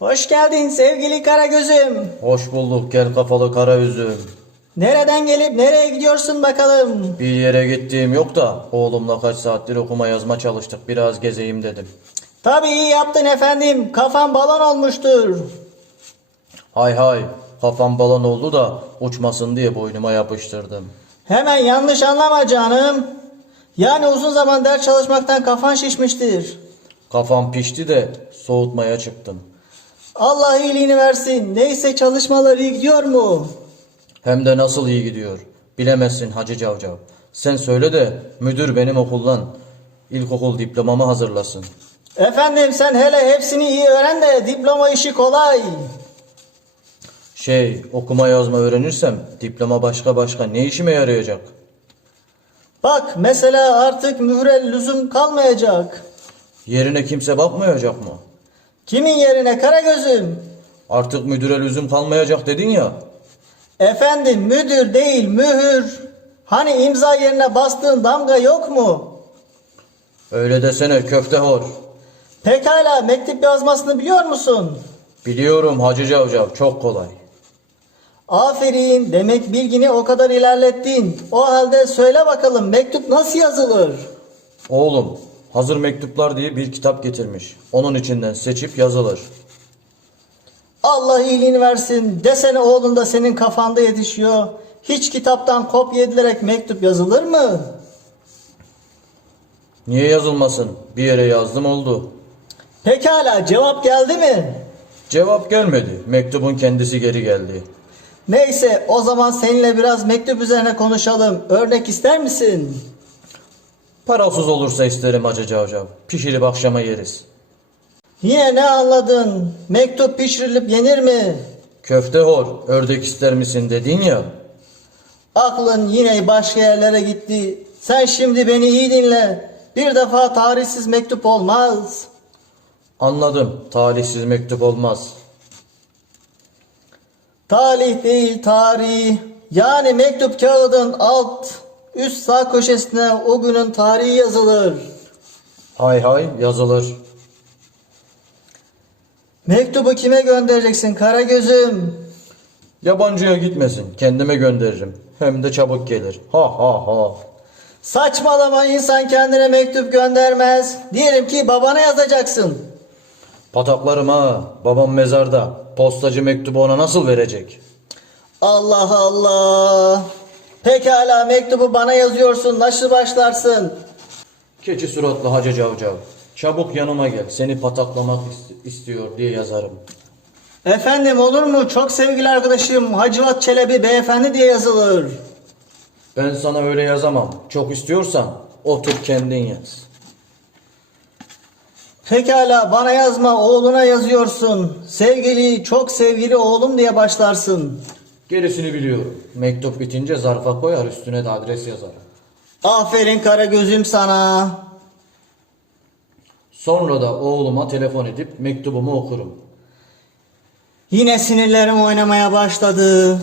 Hoş geldin sevgili Karagöz'üm. Hoş bulduk gel kafalı kara üzüm. Nereden gelip nereye gidiyorsun bakalım? Bir yere gittiğim yok da oğlumla kaç saattir okuma yazma çalıştık biraz gezeyim dedim. Tabii iyi yaptın efendim. Kafan balon olmuştur. Hay hay kafam balon oldu da uçmasın diye boynuma yapıştırdım. Hemen yanlış anlama canım. Yani uzun zaman ders çalışmaktan kafan şişmiştir. Kafam pişti de soğutmaya çıktım. Allah iyiliğini versin. Neyse çalışmalar iyi gidiyor mu? Hem de nasıl iyi gidiyor. Bilemezsin Hacı Cavcav. Sen söyle de müdür benim okuldan ilkokul diplomamı hazırlasın. Efendim sen hele hepsini iyi öğren de diploma işi kolay. Şey okuma yazma öğrenirsem diploma başka başka ne işime yarayacak? Bak mesela artık mühre lüzum kalmayacak. Yerine kimse bakmayacak mı? Kimin yerine Karagöz'üm? Artık müdüre lüzum kalmayacak dedin ya. Efendim müdür değil mühür. Hani imza yerine bastığın damga yok mu? Öyle desene köfte hor. Pekala mektup yazmasını biliyor musun? Biliyorum Hacı Cavcav çok kolay. Aferin demek bilgini o kadar ilerlettin. O halde söyle bakalım mektup nasıl yazılır? Oğlum hazır mektuplar diye bir kitap getirmiş. Onun içinden seçip yazılır. Allah iyiliğini versin. Desene oğlun da senin kafanda yetişiyor. Hiç kitaptan kopya edilerek mektup yazılır mı? Niye yazılmasın? Bir yere yazdım oldu. Pekala cevap geldi mi? Cevap gelmedi. Mektubun kendisi geri geldi. Neyse o zaman seninle biraz mektup üzerine konuşalım. Örnek ister misin? Parasız olursa isterim Hacı Cavcav. Pişirip akşama yeriz. Yine ne anladın? Mektup pişirilip yenir mi? Köfte hor, ördek ister misin dedin ya. Aklın yine başka yerlere gitti. Sen şimdi beni iyi dinle. Bir defa tarihsiz mektup olmaz. Anladım. Talihsiz mektup olmaz. Talih değil tarih. Yani mektup kağıdın alt üst sağ köşesine o günün tarihi yazılır. Hay hay yazılır. Mektubu kime göndereceksin Karagöz'üm? Yabancıya gitmesin. Kendime gönderirim. Hem de çabuk gelir. Ha ha ha. Saçmalama insan kendine mektup göndermez. Diyelim ki babana yazacaksın. Pataklarım ha. Babam mezarda. Postacı mektubu ona nasıl verecek? Allah Allah. Pekala mektubu bana yazıyorsun. Nasıl başlarsın? Keçi suratlı Hacı Cavcav. Çabuk yanıma gel. Seni pataklamak ist- istiyor diye yazarım. Efendim olur mu? Çok sevgili arkadaşım Hacivat Çelebi beyefendi diye yazılır. Ben sana öyle yazamam. Çok istiyorsan otur kendin yaz. Pekala bana yazma oğluna yazıyorsun. Sevgili çok sevgili oğlum diye başlarsın. Gerisini biliyorum. Mektup bitince zarfa koyar üstüne de adres yazar. Aferin kara gözüm sana. Sonra da oğluma telefon edip mektubumu okurum. Yine sinirlerim oynamaya başladı.